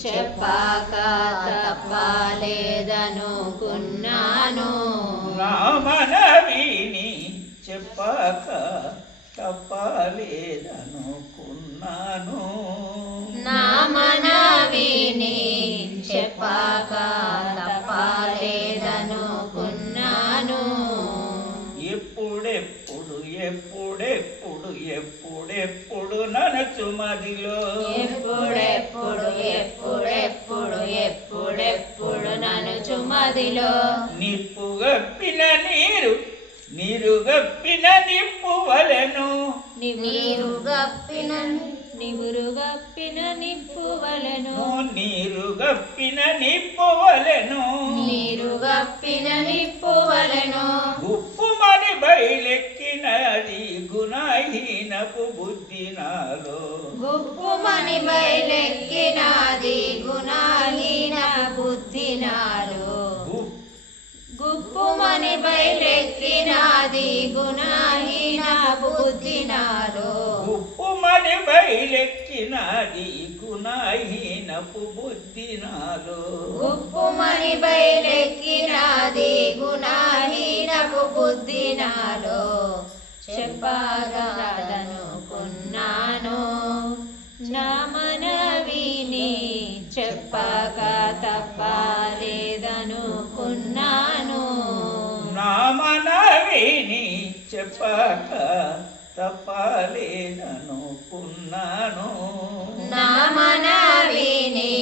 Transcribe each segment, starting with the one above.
చెప్పాక తప్పలేదనుకున్నాను. నా మనవిని చెప్పాక తప్పలేదనుకున్నాను. నా మనవిని చెప్పాక తప్పలేదనుకున్నాను. ఎప్పుడెప్పుడు ఎప్పుడెప్పుడు ఎప్పుడెప్పుడు ననచు మదిలో, ఎప్పుడెప్పుడు ఎప్పుడెప్పుడు ఎప్పుడెప్పుడు ననుచు మదిలో, నిప్పుగప్పిన నీరుగప్పిన నిప్పువలెను, నీరుగప్పిన నివురుగప్పిన నిప్పువలెను, నీరుగప్పిన నిప్పువలెను, నీరుగప్పిన నిప్పువలెను. గుప్పుమని బయలెక్కినది గుణహీనపు బుద్ధి నాలో, గుప్పుమని బయలెక్కినది గుణహీన బుద్ధి నాలో, గుప్పుమని బయలెక్కినది గుణహీన బుద్ధి నాలో, గుప్పుమని బయలెక్కినది గుణహీనపు బుద్ధి నాలో, గుప్పుమని బయలెక్కినది గుణహీనపు బుద్ధి నాలో. చెప్పగలనుకున్నాను నా మనవిని చెప్పక తప్పలేదనుకున్నాను. నా మనవిని చెప్పక తప్పలేదనుకున్నాను. నా మనవిని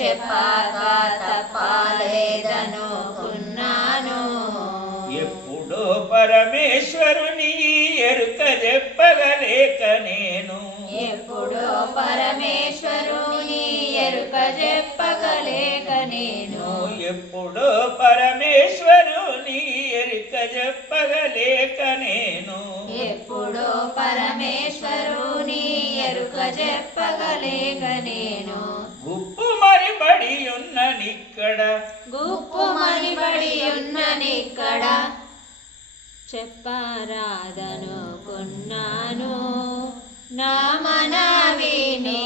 చెప్పక తప్పలేదనుకున్నాను. ఎప్పుడో పరమేశ్వరుని ఎరుక చెప్పగలేక నేను, ఎప్పుడో పరమేశ్వరుని ఎరుక చెప్పగలేక నేను, ఎప్పుడో పరమేశ్వరుని ఎరుక చెప్పగలేక నేను, ఎప్పుడో పరమేశ్వరుని ఎరుక చెప్పగలేక నేను. గుప్పుమని బడి ఉన్ననిక్కడ, గుప్పుమని బడి ఉన్ననిక్కడ చెప్పరాదనుకున్నాను. నా మనవిని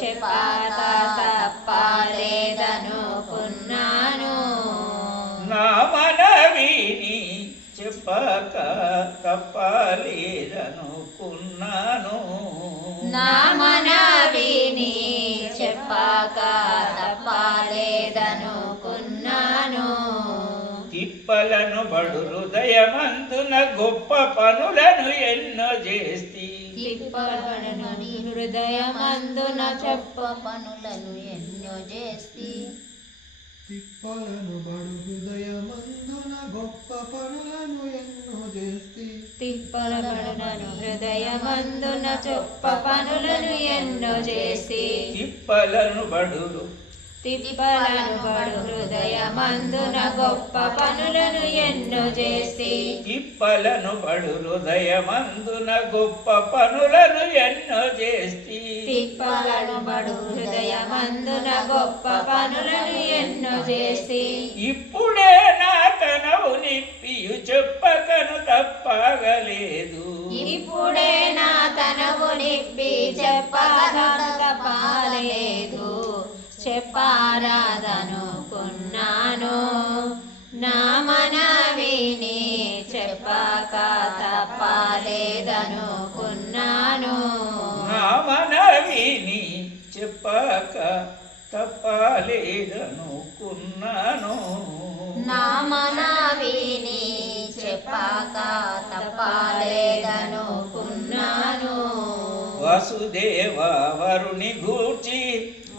చెప్పక తప్పలేదనుకున్నాను. నా మనవిని చెప్పక తప్పలేదనుకున్నాను. నా మనవిని చెప్పక తప్పలేదనుకున్నాను. తిప్పలను బడు హృదయమందున గొప్ప పనులను ఎన్నో చేస్తి, తిప్పలను హృదయమందున చెప్ప పనులను ఎన్నో చేస్తి, తిప్పలను బడు హృదయమందున గొప్ప పనులను ఎన్నో చేస్తి, తిప్పలను హృదయమందున చొప్ప పనులను ఎన్నో చేసి, తిప్పలను బడు హృదయమందున గొప్ప పనులను ఎన్నో చేసి, తిప్పలను బడు హృదయమందున గొప్ప పనులను ఎన్నో చేస్తి, తిప్పలను హృదయమందున గొప్ప పనులను ఎన్నో చేసి. ఇప్పుడే నా తనవు నిప్పియు చెప్పకను తప్పగలేదు, ఇప్పుడే నా తనవు నిప్పి చెప్పగను తప్పలేదు. చెప్పరాదనుకున్నాను నా మనవిని చెప్పక తప్పలేదనుకున్నాను. నా మనవిని చెప్పక తప్పలేదనుకున్నాను. నా మనవిని చెప్పక తప్పలేదనుకున్నాను. వసుదేవా వరుని గూర్చి,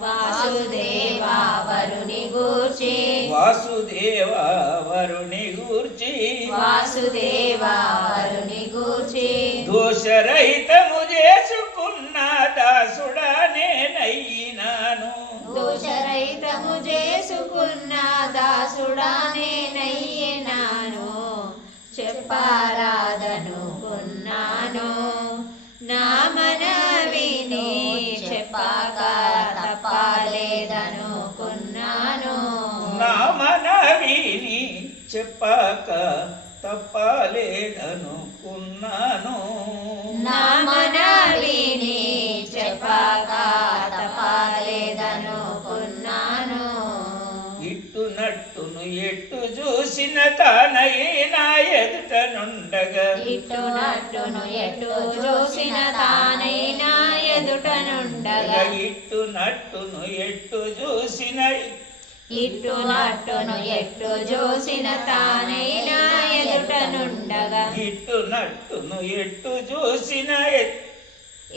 వాసుదేవా వరుని గూర్చి, వాసుదేవా వరుని గూర్చి, వాసుదేవా వరుని గూర్చి, దోషరహితము చేసుకున్న దాసుడా నేనయ్యినాను, దోషరహితము చేసుకున్న దాసుడా నేనయ్యినాను. చెప్పరాదనుకున్నాను నా మనవిని చెప్పక తప్పలేదనుకున్నాను. నా మనవిని చెప్పక తప్పలేదనుకున్నాను. నా మనవిని చెప్పక తప్పలేదనుకున్నాను. నట్టును ఎట్టు చూసిన తానైనా ఎదుటనుండగా ఇటు నట్టును ఎటు చూసిన తానైనా ఎదుటనుండగా ఇట్టు నట్టును ఎట్టు చూసిన ఇటు నట్టును ఎటు చూసిన తానైనా ఎదుటనుండగా ఇట్టు నట్టును ఎట్టు చూసిన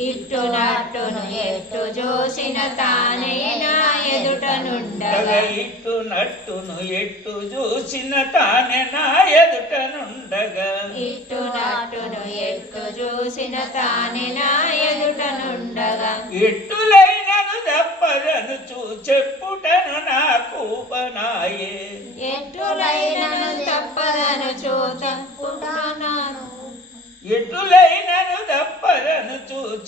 ఇటు నట్టును ఎటు చూసిన తానైనా ఎదుటనుండగా ఇట్టు నట్టును ఎట్టు చూసిన తానే నా ఎదుటనుండగా ఇటు నట్టును ఎటు చూసిన తానే నా ఎదుటనుండగా ఎట్టులైనను తప్పదను చెప్పుటను నాకు బనాయే ఎటులైనను తప్పదను చెప్పుటను ఎటులైనను తప్పదను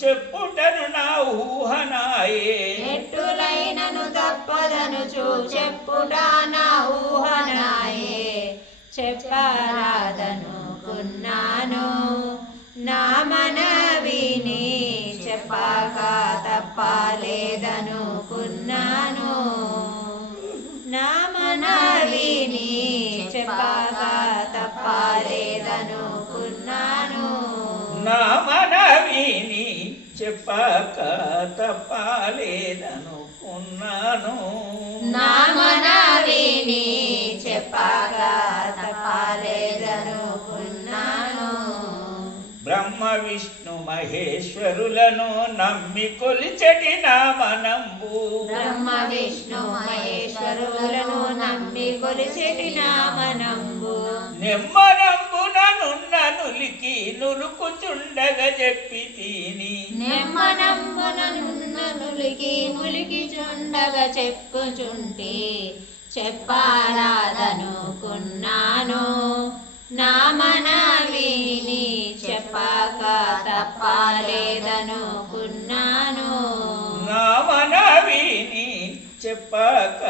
చెప్పుటను నా ఊహనాయే ఎటులైనను తప్పదను చెప్పుట నా ఊహనాయే చెప్పరాదనుకున్నాను నా మనవిని చెప్పక తప్పలేదనుకున్నాను నా మనవిని చెప్పక తప్పలేదనుకున్నాను నా మనవిని చెప్పక తప్పలేదనుకున్నాను నా మనవిని చెప్పక తప్పలేదనుకున్నాను బ్రహ్మ విష్ణు మహేశ్వరులను నమ్మి కొలిచటి నా మనంబు బ్రహ్మ విష్ణు మహేశ్వరులను నమ్మి కొలిచెటి నామనంబు నెమ్మనంబుననున్న నులికి నులుకుచుండగ చెప్పి తిని నెమ్మనంబుననున్న నులికి చుండగా చెప్పుచుంటి చెప్పరాదనుకున్నాను నా మనవిని చెప్పక తప్పలేదనుకున్నాను నా మనవిని చెప్పక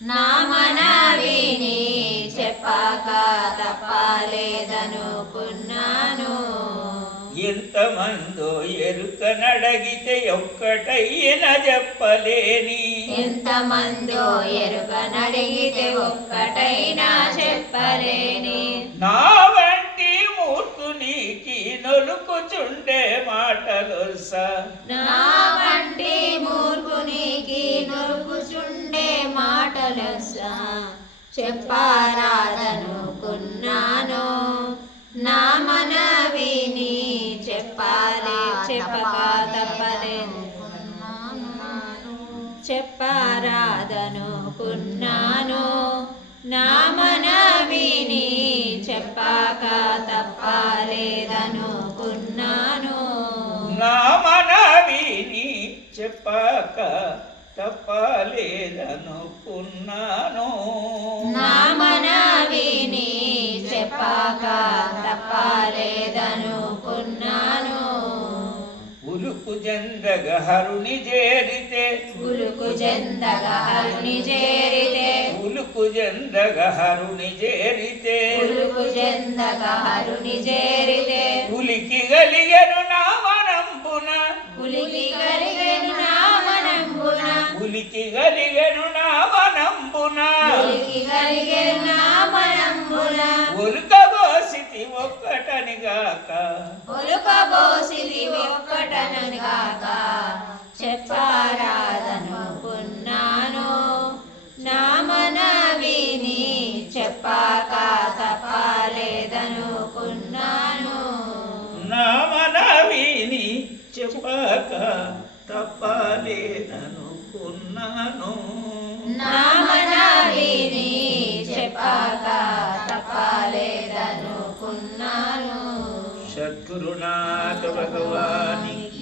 నా మనవిని చెప్పక తప్పలేదనుకున్నాను ఎంతమందో ఎరుకనడగితే ఒక్కటయ్యన చెప్పలేని ఎంతమందో ఎరుకనడిగితే ఒక్కటైనా చెప్పలేని నా వంటి మూర్ఖునికి నొలుకుచుండే మాటలొల్సా నా వంటి మూర్ఖునికి నొరుకుచుండే మాటలొస్సా చెప్పరాదనుకున్నాను నా మనవిని చెప్పక తప్పలేదనుకున్నాను చెప్పరాదనుకున్నాను నా మనవిని చెప్పక తప్పలేదనుకున్నాను నా మనవిని చెప్పక తప్పలేదనుకున్నాను నా మనవిని చెప్పక తప్పలేదనుకున్నాను ఉలుకు జందగ హరుని చేరితే ఉలుకు జందగ హరుని చేరితే ఉలుకు జందగ హరుని చేరితే ఉలుకు జందగ హరుని చేరితే ఉలికి గలిగను నా మనంబున ఉలికి కలిగెను నామనంబున ఉలికి గలిగను నా మనంబున ఉలికి కలిగెను నామనంబున ఉలుకబోసితి ఒక్కటనిగాక ఒలుకబోసిది ఒక్కటనగాక చెప్పరాదనుకున్నాను నా మనవిని చెప్పక తప్పలేదనుకున్నాను నా మనవిని చెప్పక తప్పలేదనుకున్నాను నా మనవిని చెప్పక తప్పలేదనుకున్నాను సద్గురునాథ భగవానికి